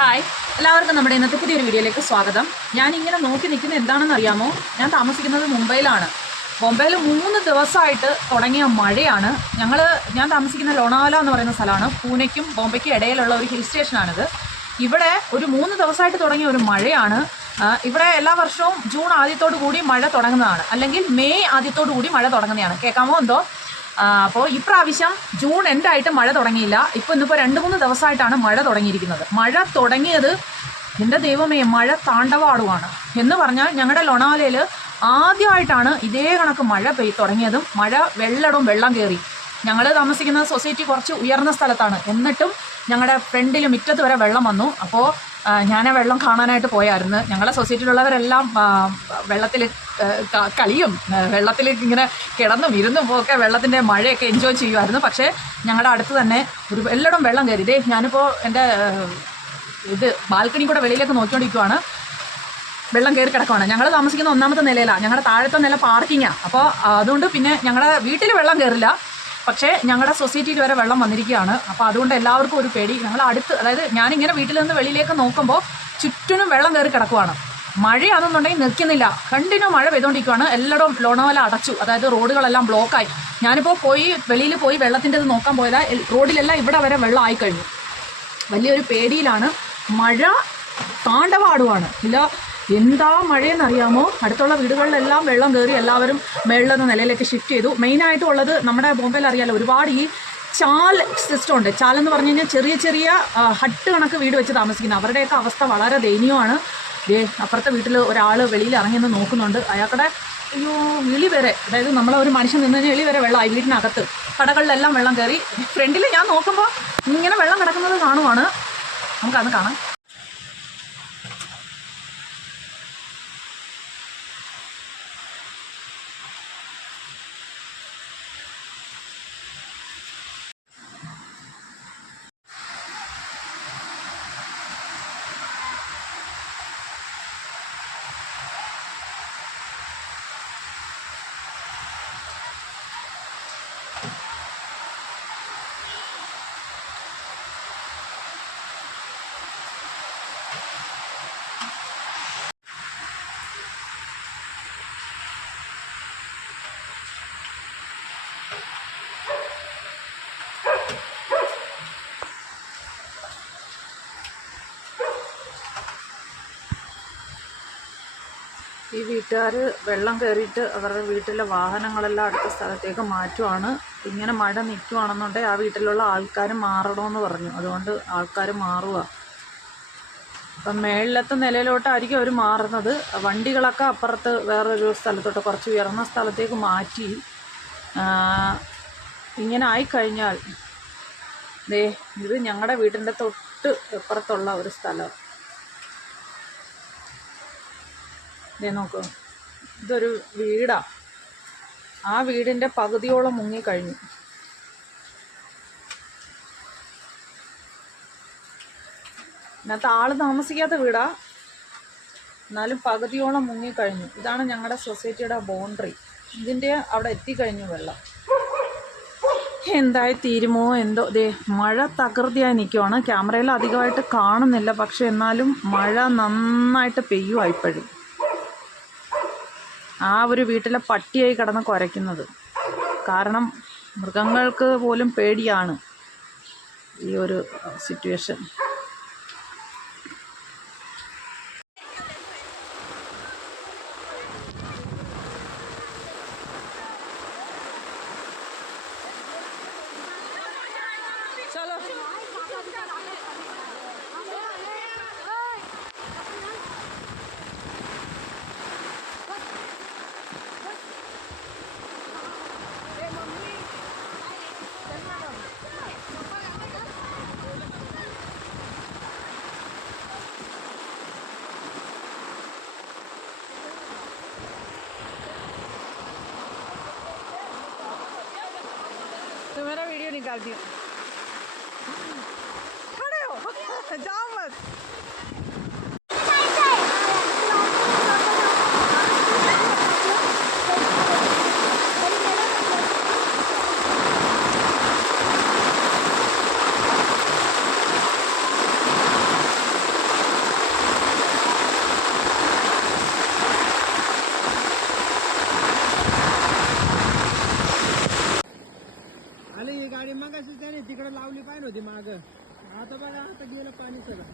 Hi, എല്ലാവർക്കും നമ്മുടെ ഇന്നത്തെ പുതിയൊരു വീഡിയോയിലേക്ക് സ്വാഗതം. ഞാനിങ്ങനെ നോക്കി നിൽക്കുന്നത് എന്താണെന്ന് അറിയാമോ? ഞാൻ താമസിക്കുന്നത് മുംബൈയിലാണ്. മുംബൈയിൽ 3 ദിവസമായിട്ട് തുടങ്ങിയ മഴയാണ്. ഞാൻ താമസിക്കുന്ന ലോണാവാല എന്ന് പറയുന്ന സ്ഥലമാണ്. പൂനെക്കും ബോംബെക്കും ഇടയിലുള്ള ഒരു ഹിൽ സ്റ്റേഷനാണിത്. ഇവിടെ ഒരു 3 ദിവസമായിട്ട് തുടങ്ങിയ ഒരു മഴയാണ്. ഇവിടെ എല്ലാ വർഷവും ജൂൺ ആദ്യത്തോടു കൂടി മഴ തുടങ്ങുന്നതാണ്, അല്ലെങ്കിൽ മെയ് ആദ്യത്തോടു കൂടി മഴ തുടങ്ങുന്നതാണ്. കേൾക്കാമോ എന്തോ? അപ്പോൾ ഇപ്രാവശ്യം ജൂൺ എൻഡായിട്ട് മഴ തുടങ്ങിയില്ല. ഇന്നിപ്പോൾ 2-3 ദിവസമായിട്ടാണ് മഴ തുടങ്ങിയിരിക്കുന്നത്. മഴ തുടങ്ങിയത് എൻ്റെ ദൈവമേ, മഴ താണ്ഡവാടുവാണ് എന്ന് പറഞ്ഞാൽ ഞങ്ങളുടെ ലോണാവാലയിൽ ആദ്യമായിട്ടാണ് ഇതേ കണക്ക് മഴ തുടങ്ങിയതും വെള്ളം കയറി. ഞങ്ങൾ താമസിക്കുന്ന സൊസൈറ്റി കുറച്ച് ഉയർന്ന സ്ഥലത്താണ്. എന്നിട്ടും ഞങ്ങളുടെ ഫ്രണ്ടിൽ മുറ്റത്ത് വരെ വെള്ളം വന്നു. അപ്പോൾ ഞാൻ ആ വെള്ളം കാണാനായിട്ട് പോയായിരുന്നു. ഞങ്ങളുടെ സൊസൈറ്റിയിലുള്ളവരെല്ലാം വെള്ളത്തിൽ കളിയും വെള്ളത്തിൽ ഇങ്ങനെ കിടന്നും ഇരുന്നും ഒക്കെ വെള്ളത്തിൻ്റെ മഴയൊക്കെ എൻജോയ് ചെയ്യുമായിരുന്നു. പക്ഷേ ഞങ്ങളുടെ അടുത്ത് തന്നെ എല്ലായിടും വെള്ളം കയറി. ഞാനിപ്പോൾ എൻ്റെ ബാൽക്കണി കൂടെ വെളിയിലേക്ക് നോക്കിക്കൊണ്ടിരിക്കുവാണ്. വെള്ളം കയറി കിടക്കുവാണ്. ഞങ്ങൾ താമസിക്കുന്ന 1ാമത്തെ നിലയിലാണ്. ഞങ്ങളുടെ താഴത്തെ നില പാർക്കിങ്ങാണ്. അപ്പോൾ അതുകൊണ്ട് പിന്നെ ഞങ്ങളുടെ വീട്ടിൽ വെള്ളം കയറില്ല, പക്ഷേ ഞങ്ങളുടെ സൊസൈറ്റിയിൽ വരെ വെള്ളം വന്നിരിക്കുകയാണ്. അപ്പോൾ അതുകൊണ്ട് എല്ലാവർക്കും ഒരു പേടി. അതായത് ഞാനിങ്ങനെ വീട്ടിൽ നിന്ന് വെളിയിലേക്ക് നോക്കുമ്പോൾ ചുറ്റിനും വെള്ളം കയറി കിടക്കുവാണ്. മഴയാണെന്നുണ്ടെങ്കിൽ നിൽക്കുന്നില്ല, കണ്ടിന്യൂ മഴ പെയ്തുകൊണ്ടിരിക്കുകയാണ്. എല്ലായിടും ലോണാവാല അടച്ചു, അതായത് റോഡുകളെല്ലാം ബ്ലോക്കായി. ഞാനിപ്പോൾ വെളിയിൽ പോയി വെള്ളത്തിൻ്റെ ഇത് നോക്കാൻ പോയതാ. റോഡിലെല്ലാം ഇവിടെ വരെ വെള്ളം ആയിക്കഴിഞ്ഞു. വലിയൊരു പേടിയിലാണ്. മഴ താണ്ഡവാടുവാണ്. എന്താ മഴയെന്നറിയാമോ? അടുത്തുള്ള വീടുകളിലെല്ലാം വെള്ളം കയറി. എല്ലാവരും മേളിലൊന്ന് നിലയിലേക്ക് ഷിഫ്റ്റ് ചെയ്തു. മെയിനായിട്ടും ഉള്ളത് നമ്മുടെ ബോംബെയിൽ അറിയാമല്ലോ, ഒരുപാട് ഈ ചാൽ സിസ്റ്റം ഉണ്ട്. ചാലെന്ന് പറഞ്ഞു കഴിഞ്ഞാൽ ചെറിയ ചെറിയ ഹട്ട് കണക്ക് വീട് വെച്ച് താമസിക്കുന്നത്. അവരുടെയൊക്കെ അവസ്ഥ വളരെ ദയനീയമാണ്. അപ്പുറത്തെ വീട്ടിൽ ഒരാൾ വെളിയിൽ ഇറങ്ങിയെന്ന് നോക്കുന്നുണ്ട്. അയാൾക്കടെ വിളി വരെ, അതായത് ഒരു മനുഷ്യൻ നിന്ന് കഴിഞ്ഞാൽ വിളി വരെ വെള്ളമായി. വീടിനകത്ത് കടകളിലെല്ലാം വെള്ളം കയറി. ഫ്രണ്ടിൽ ഞാൻ നോക്കുമ്പോൾ ഇങ്ങനെ വെള്ളം കിടക്കുന്നത് കാണുവാണ്. നമുക്കത് കാണാം. ഈ വീട്ടുകാർ വെള്ളം കയറിയിട്ട് അവരുടെ വീട്ടിലെ വാഹനങ്ങളെല്ലാം അടുത്ത സ്ഥലത്തേക്ക് മാറ്റുവാണ്. ഇങ്ങനെ മഴ നിൽക്കുവാണെന്നുണ്ടെങ്കിൽ ആ വീട്ടിലുള്ള ആൾക്കാർ മാറണമെന്ന് പറഞ്ഞു. അതുകൊണ്ട് ആൾക്കാർ മാറുക. അപ്പം മേളിലത്തെ നിലയിലോട്ടായിരിക്കും അവർ മാറുന്നത്. വണ്ടികളൊക്കെ അപ്പുറത്ത് വേറൊരു സ്ഥലത്തോട്ട്, കുറച്ച് ഉയർന്ന സ്ഥലത്തേക്ക് മാറ്റി. ഇങ്ങനെ ആയിക്കഴിഞ്ഞാൽ ഇത് ഞങ്ങളുടെ വീടിൻ്റെ തൊട്ട് അപ്പുറത്തുള്ള ഒരു സ്ഥലം. നോക്കൂ, ഇതൊരു വീടാണ്. ആ വീടിൻ്റെ പകുതിയോളം മുങ്ങിക്കഴിഞ്ഞു. ഇതിനകത്ത് ആൾ താമസിക്കാത്ത വീടാ, എന്നാലും പകുതിയോളം മുങ്ങിക്കഴിഞ്ഞു. ഇതാണ് ഞങ്ങളുടെ സൊസൈറ്റിയുടെ ബൗണ്ടറി. ഇതിൻ്റെ അവിടെ എത്തിക്കഴിഞ്ഞു വെള്ളം. എന്തായി തീരുമോ എന്തോ. മഴ തകൃതിയായി നിൽക്കുവാണ്. ക്യാമറയിൽ അധികമായിട്ട് കാണുന്നില്ല, പക്ഷെ എന്നാലും മഴ നന്നായിട്ട് പെയ്യുക ഇപ്പോഴും. ആ ഒരു വീട്ടിലെ പട്ടിയായി കിടന്ന് കുരയ്ക്കുന്നത്. കാരണം മൃഗങ്ങൾക്ക് പോലും പേടിയാണ് ഈ ഒരു സിറ്റുവേഷൻ. मेरा वीडियो निकालती हूँ। खड़े हो, जाओ मत। आता बघा आता गेलं पाणी सगळं.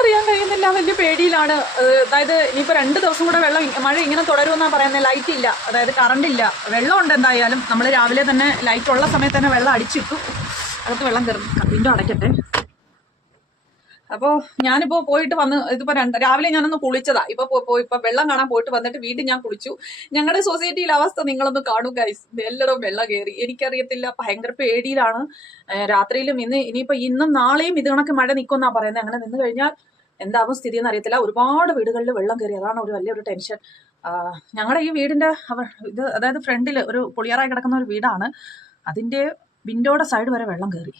അറിയാൻ കഴിയുന്നില്ല, വലിയ പേടിയിലാണ്. അതായത് ഇനിയിപ്പോൾ 2 ദിവസം കൂടെ മഴ ഇങ്ങനെ തുടരുമെന്നാണ് പറയുന്നത്. ലൈറ്റ് ഇല്ല, അതായത് കറണ്ട് ഇല്ല. വെള്ളമുണ്ട് എന്തായാലും. നമ്മൾ രാവിലെ തന്നെ ലൈറ്റ് ഉള്ള സമയത്ത് തന്നെ വെള്ളം അടിച്ചിട്ടു. അകത്ത് വെള്ളം കയറും. വിൻഡോ അടയ്ക്കട്ടെ. അപ്പോൾ ഞാനിപ്പോൾ പോയിട്ട് വന്ന് ഇതിപ്പോൾ രാവിലെ ഞാനൊന്ന് കുളിച്ചതാ. ഇപ്പോൾ വെള്ളം കാണാൻ പോയിട്ട് വന്നിട്ട് വീണ്ടും ഞാൻ കുളിച്ചു. ഞങ്ങളുടെ സൊസൈറ്റിയിലെ അവസ്ഥ നിങ്ങളൊന്ന് കാണും ഗൈസ്. എല്ലായിടവും വെള്ളം കയറി. എനിക്കറിയത്തില്ല, ഭയങ്കര പേടിയിലാണ്. രാത്രിയിലും ഇനിയിപ്പോൾ ഇന്നും നാളെയും ഇത് കണക്ക് മഴ നിൽക്കുമെന്നാണ് പറയുന്നത്. അങ്ങനെ നിന്ന് കഴിഞ്ഞാൽ എന്താവും സ്ഥിതി എന്ന് അറിയത്തില്ല. ഒരുപാട് വീടുകളിൽ വെള്ളം കയറി, അതാണ് ഒരു വലിയൊരു ടെൻഷൻ. ഞങ്ങളുടെ ഈ വീടിന്റെ ഇത് അതായത് ഫ്രണ്ടിൽ ഒരു പൊളിയാറായി കിടക്കുന്ന ഒരു വീടാണ്. അതിന്റെ വിൻഡോയുടെ സൈഡ് വരെ വെള്ളം കയറി.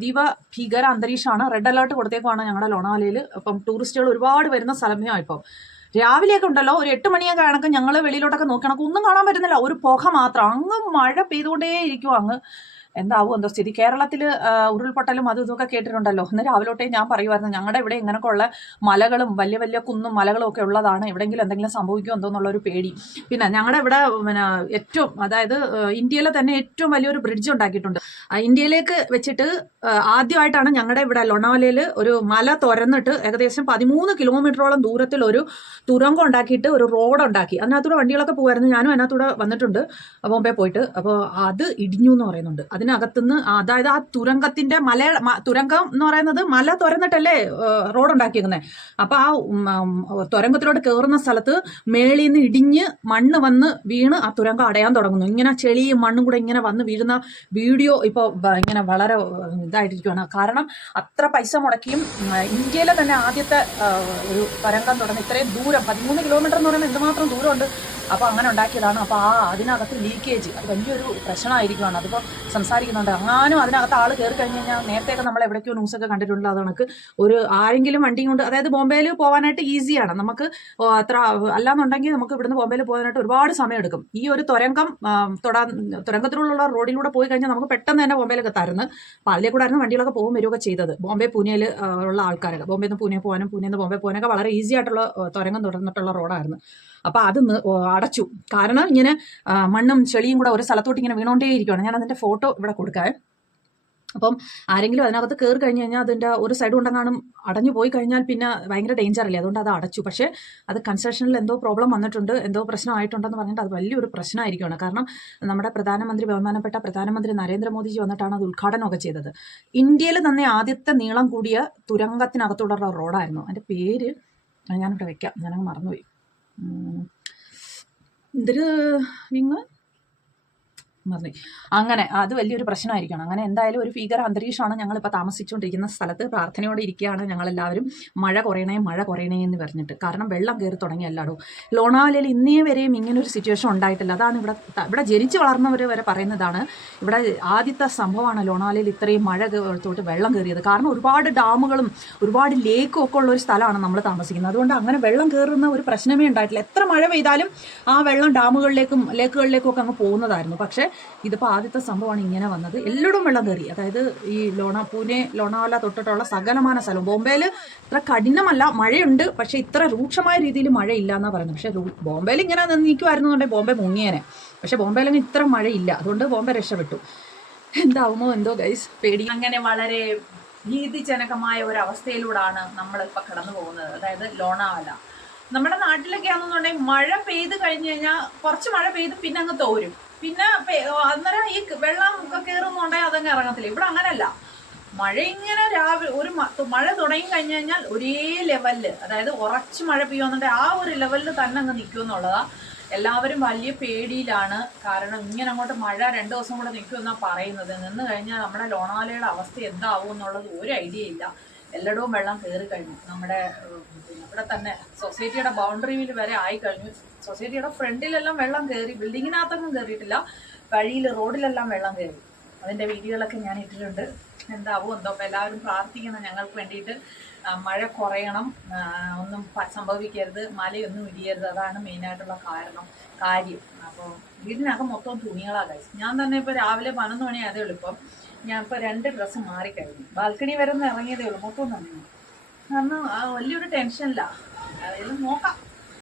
അതീവ ഭീകര അന്തരീക്ഷമാണ്. റെഡ് അലേർട്ട് കൊടുത്തേക്കുവാണ് ഞങ്ങളുടെ ലോണാവാലയിൽ. അപ്പം ടൂറിസ്റ്റുകൾ ഒരുപാട് വരുന്ന സ്ഥലമാണ്. ഇപ്പം രാവിലെയൊക്കെ ഉണ്ടല്ലോ, ഒരു 8 മണിയൊക്കെ ആണെങ്കിൽ ഞങ്ങൾ വെളിയിലോട്ടൊക്കെ നോക്കണം, ഒന്നും കാണാൻ പറ്റുന്നില്ല, ഒരു പുക മാത്രം. അങ്ങ് മഴ പെയ്തുകൊണ്ടേ ഇരിക്കും. അങ്ങ് എന്താവും എന്തോ സ്ഥിതി. കേരളത്തിൽ ഉരുൾപൊട്ടലും അതും ഇതൊക്കെ കേട്ടിട്ടുണ്ടല്ലോ. ഇന്ന് രാവിലോട്ടേ ഞാൻ പറയുമായിരുന്നു, ഞങ്ങളുടെ ഇവിടെ ഇങ്ങനെയൊക്കെ ഉള്ള മലകളും വലിയ വലിയ കുന്നും മലകളും ഒക്കെ ഉള്ളതാണ്, എവിടെയെങ്കിലും എന്തെങ്കിലും സംഭവിക്കുമോ എന്തോന്നുള്ളൊരു പേടി. പിന്നെ ഞങ്ങളുടെ ഇവിടെ ഏറ്റവും അതായത് ഇന്ത്യയിലെ തന്നെ ഏറ്റവും വലിയൊരു ബ്രിഡ്ജ് ഉണ്ടാക്കിയിട്ടുണ്ട്. ഇന്ത്യയിലേക്ക് വെച്ചിട്ട് ആദ്യമായിട്ടാണ് ഞങ്ങളുടെ ഇവിടെ ലോണാവാലയിൽ ഒരു മല തുരന്നിട്ട് ഏകദേശം 13 കിലോമീറ്ററോളം ദൂരത്തിൽ ഒരു തുരങ്കം ഉണ്ടാക്കിയിട്ട് ഒരു റോഡ് ഉണ്ടാക്കി. അതിനകത്തൂടെ വണ്ടികളൊക്കെ പോകുമായിരുന്നു. ഞാനും അതിനകത്തൂടെ വന്നിട്ടുണ്ട് ബോംബെ പോയിട്ട്. അപ്പോൾ അത് ഇടിഞ്ഞു എന്ന് പറയുന്നുണ്ട്. അതിനകത്തുനിന്ന്, അതായത് ആ തുരങ്കത്തിന്റെ തുരങ്കം എന്ന് പറയുന്നത് മല തുരന്നിട്ടല്ലേ റോഡ് ഉണ്ടാക്കിയിരിക്കുന്നത്. അപ്പൊ ആ തുരങ്കത്തിലോട്ട് കയറുന്ന സ്ഥലത്ത് മേളിൽ നിന്ന് ഇടിഞ്ഞ് മണ്ണ് വന്ന് വീണ് ആ തുരങ്കം അടയാൻ തുടങ്ങുന്നു. ഇങ്ങനെ ചെളിയും മണ്ണും കൂടെ ഇങ്ങനെ വന്ന് വീഴുന്ന വീഡിയോ ഇപ്പോൾ ഇങ്ങനെ വളരെ ഇതായിട്ടിരിക്കുകയാണ്. കാരണം അത്ര പൈസ മുടക്കിയും ഇന്ത്യയിലെ തന്നെ ആദ്യത്തെ ഒരു തുരങ്കം തുടങ്ങി ഇത്രയും ദൂരം 13 കിലോമീറ്റർ എന്ന് പറയുന്നത് എന്തുമാത്രം ദൂരമുണ്ട്. അപ്പോൾ അങ്ങനെ ഉണ്ടാക്കിയതാണ്. അപ്പോൾ അതിനകത്ത് ലീക്കേജ് അത് വലിയൊരു പ്രശ്നമായിരിക്കുകയാണ്. അതിപ്പോൾ സംസാരിക്കുന്നുണ്ട്. അങ്ങാനും അതിനകത്ത് ആൾ കയറി കഴിഞ്ഞ് കഴിഞ്ഞാൽ, നേരത്തെയൊക്കെ നമ്മൾ എവിടേക്കോ ന്യൂസൊക്കെ കണ്ടിട്ടുണ്ട്, അത് കണക്ക് ഒരു ആരെങ്കിലും വണ്ടിയും കൊണ്ട്, അതായത് ബോംബെയിൽ പോകാനായിട്ട് ഈസിയാണ് നമുക്ക്. അത്ര അല്ലാന്നുണ്ടെങ്കിൽ നമുക്ക് ഇവിടുന്ന് ബോംബെയിൽ പോകാനായിട്ട് ഒരുപാട് സമയം എടുക്കും. ഈ ഒരു തുരങ്കത്തിലുള്ള റോഡിലൂടെ പോയി കഴിഞ്ഞാൽ നമുക്ക് പെട്ടെന്ന് തന്നെ ബോംബെയിലൊക്കെ എത്താറുണ്ട്. അപ്പോൾ അതിലേ കൂടെ ആയിരുന്നു വണ്ടികളൊക്കെ പോകും വരികയൊക്കെ ചെയ്തത്. ബോംബെ പൂനെയിൽ ഉള്ള ആൾക്കാരൊക്കെ ബോംബെയിൽ നിന്ന് പൂനെ പോകാനും പൂനെയിൽ നിന്ന് ബോംബെ പോകാനൊക്കെ വളരെ ഈസി ആയിട്ടുള്ള തുരങ്കം തുറന്നിട്ടുള്ള റോഡായിരുന്നു. അപ്പോൾ അത് അടച്ചു. കാരണം ഇങ്ങനെ മണ്ണും ചെളിയും കൂടെ ഒരു സ്ഥലത്തോട്ട് ഇങ്ങനെ വീണോണ്ടേ ഇരിക്കുകയാണ്. ഞാൻ അതിൻ്റെ ഫോട്ടോ ഇവിടെ കൊടുക്കാം. അപ്പം ആരെങ്കിലും അതിനകത്ത് കയറി കഴിഞ്ഞ് കഴിഞ്ഞാൽ അതിൻ്റെ ഒരു സൈഡ് കൊണ്ടെങ്ങാനും അടഞ്ഞു പോയി കഴിഞ്ഞാൽ പിന്നെ ഭയങ്കര ഡേഞ്ചറല്ലേ. അതുകൊണ്ട് അത് അടച്ചു. പക്ഷേ അത് കൺസ്ട്രക്ഷനിൽ എന്തോ പ്രോബ്ലം വന്നിട്ടുണ്ട്, എന്തോ പ്രശ്നമായിട്ടുണ്ടെന്ന് പറഞ്ഞിട്ട് അത് വലിയൊരു പ്രശ്നമായിരിക്കുകയാണ്. കാരണം നമ്മുടെ ബഹുമാനപ്പെട്ട പ്രധാനമന്ത്രി നരേന്ദ്രമോദിജി വന്നിട്ടാണ് അത് ഉദ്ഘാടനമൊക്കെ ചെയ്തത്. ഇന്ത്യയിൽ തന്നെ ആദ്യത്തെ നീളം കൂടിയ തുരങ്കത്തിനകത്തുള്ള റോഡായിരുന്നു. അതിൻ്റെ പേര് ഞാനിവിടെ വെക്കാം, ഞാനങ്ങ് മറന്നുപോയി. ഇതൊരു മതി. അങ്ങനെ അത് വലിയൊരു പ്രശ്നമായിരിക്കണം. അങ്ങനെ എന്തായാലും ഒരു ഭീകര അന്തരീക്ഷമാണ് ഞങ്ങളിപ്പോൾ താമസിച്ചുകൊണ്ടിരിക്കുന്ന സ്ഥലത്ത്. പ്രാർത്ഥനയോടെ ഇരിക്കുകയാണ് ഞങ്ങളെല്ലാവരും. മഴ കുറയണേ എന്ന് പറഞ്ഞിട്ട്. കാരണം വെള്ളം കയറി തുടങ്ങി എല്ലായിടവും. ലോണാവാലയിൽ ഇന്നേ വരെയും ഇങ്ങനൊരു സിറ്റുവേഷൻ ഉണ്ടായിട്ടില്ല. അതാണ് ഇവിടെ ജനിച്ച് വളർന്നവർ വരെ പറയുന്നതാണ്. ഇവിടെ ആദ്യത്തെ സംഭവമാണ് ലോണാവാലയിൽ ഇത്രയും മഴ തൊട്ട് വെള്ളം കയറിയത്. കാരണം ഒരുപാട് ഡാമുകളും ഒരുപാട് ലേക്കും ഒക്കെ ഉള്ള ഒരു സ്ഥലമാണ് നമ്മൾ താമസിക്കുന്നത്. അതുകൊണ്ട് അങ്ങനെ വെള്ളം കയറുന്ന ഒരു പ്രശ്നമേ ഉണ്ടായിട്ടില്ല. എത്ര മഴ പെയ്താലും ആ വെള്ളം ഡാമുകളിലേക്കും ലേക്കുകളിലേക്കും ഒക്കെ അങ്ങ് പോകുന്നതായിരുന്നു. പക്ഷേ ഇതിപ്പോൾ ആദ്യത്തെ സംഭവമാണ് ഇങ്ങനെ വന്നത്. എല്ലായിടും വെള്ളം കയറി. അതായത് ഈ പൂനെ ലോണാവാല തൊട്ടിട്ടുള്ള സകലമാന സ്ഥലം. ബോംബെയിൽ ഇത്ര കഠിനമല്ല, മഴയുണ്ട്, പക്ഷേ ഇത്ര രൂക്ഷമായ രീതിയിൽ മഴയില്ല എന്നാണ് പറയുന്നത്. പക്ഷേ ബോംബെയിൽ ഇങ്ങനെ നിൽക്കുമായിരുന്നുണ്ടെങ്കിൽ ബോംബെ മുങ്ങിയേനെ. പക്ഷേ ബോംബെയിലങ്ങ് ഇത്ര മഴയില്ല, അതുകൊണ്ട് ബോംബെ രക്ഷപ്പെട്ടു. എന്താവുമോ എന്തോ ഗൈസ്, പേടി. അങ്ങനെ വളരെ ഭീതിജനകമായ ഒരു അവസ്ഥയിലൂടെയാണ് നമ്മളിപ്പോൾ കടന്നു പോകുന്നത്. അതായത് ലോണാവാല. നമ്മുടെ നാട്ടിലൊക്കെ ആണെന്നുണ്ടെങ്കിൽ മഴ പെയ്ത് കഴിഞ്ഞ് കഴിഞ്ഞാൽ കുറച്ച് മഴ പെയ്ത് പിന്നെ അങ്ങ് തോരും. പിന്നെ അന്നേരം ഈ വെള്ളം കയറുന്നുണ്ടെങ്കിൽ അതങ്ങ് ഇറങ്ങത്തില്ല. ഇവിടെ അങ്ങനല്ല. മഴ ഇങ്ങനെ രാവിലെ മഴ തുടങ്ങി കഴിഞ്ഞു കഴിഞ്ഞാൽ ഒരേ ലെവലില്, അതായത് ഉറച്ച് മഴ പെയ്യുന്നുണ്ടെങ്കിൽ ആ ഒരു ലെവലിൽ തന്നെ അങ്ങ് നിൽക്കുമെന്നുള്ളതാ. എല്ലാവരും വലിയ പേടിയിലാണ്. കാരണം ഇങ്ങനെ അങ്ങോട്ട് മഴ 2 ദിവസം കൂടെ നിൽക്കുമെന്നാണ് പറയുന്നത്. നിന്ന് കഴിഞ്ഞാൽ നമ്മുടെ ലോണാവാലയുടെ അവസ്ഥ എന്താവും എന്നുള്ളത് ഒരു ഐഡിയ ഇല്ല. എല്ലായിടവും വെള്ളം കയറി കഴിഞ്ഞു. നമ്മുടെ ഇവിടെ തന്നെ സൊസൈറ്റിയുടെ ബൗണ്ടറിയിൽ വരെ ആയി കഴിഞ്ഞു. സൊസൈറ്റിയുടെ ഫ്രണ്ടിലെല്ലാം വെള്ളം കയറി. ബിൽഡിങ്ങിനകത്തൊന്നും കയറിയിട്ടില്ല, വഴിയിൽ റോഡിലെല്ലാം വെള്ളം കയറി. അതിൻ്റെ വീഡിയോകളൊക്കെ ഞാൻ ഇട്ടിട്ടുണ്ട്. എന്താവും എന്തോ. അപ്പോൾ എല്ലാവരും പ്രാർത്ഥിക്കണം ഞങ്ങൾക്ക് വേണ്ടിയിട്ട്. മഴ കുറയണം, ഒന്നും സംഭവിക്കരുത്, മലയൊന്നും ഇടിയരുത്. അതാണ് മെയിനായിട്ടുള്ള കാര്യം. അപ്പോൾ വീടിനകം മൊത്തം തുണികളാണ് ഗൈസ്. ഞാൻ തന്നെ ഇപ്പോൾ രാവിലെ 11 മണി ആയതേ ഉള്ളൂ. ഇപ്പം ഞാൻ ഇപ്പോൾ 2 ഡ്രസ്സ് മാറിക്കഴിഞ്ഞു. ബാൽക്കണി വരെ ഒന്ന് ഇറങ്ങിയതേ ഉള്ളൂ. മൊത്തം തന്നെ കാരണം വലിയൊരു ടെൻഷനില്ല. അതായത് നോക്കാം.